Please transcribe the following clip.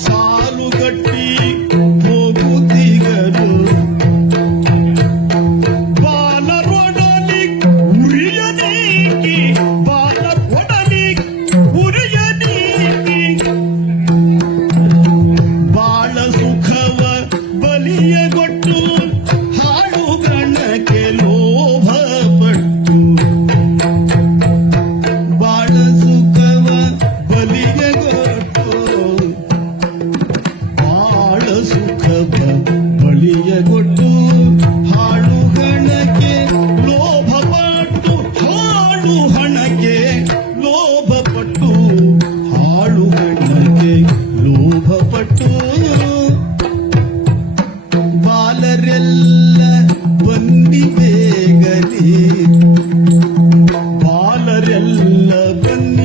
ಸಾಲುಗಟ್ಟಿ ಹೋಗುತ್ತಿಗರು ಬಾಲರೊಡಲಿ ಉರಿಯನೀಕಿ ಬಾಲರೊಡಲಿ ಉರಿಯನೀಕಿ ಬಾಳ ಸುಖವ ಬಲಿಯಗೊಟ್ಟು ಹಾಡು ಗಣಕ್ಕೆ ಲೋಭ ಪಟ್ಟು ಬಾಳ ಸುಖವ ಬಲಿಯಗೊಟ್ಟು ಬಾಳ ಸುಖವ ಬಲಿಯಗೊಟ್ಟು ಹಾಡು ಹಣಕ್ಕೆ ಲೋಭ ಪಟ್ಟು ಹಾಡು ಹಣಕ್ಕೆ ಲೋಭ ಪಟ್ಟು ಹಾಡು ಹಣಕ್ಕೆ ಲೋಭ ಪಟ್ಟು ಬಾಲರೆಲ್ಲ ಬನ್ನಿ ಬೇಗನೆ ಬಾಲರೆಲ್ಲ ಬನ್ನಿ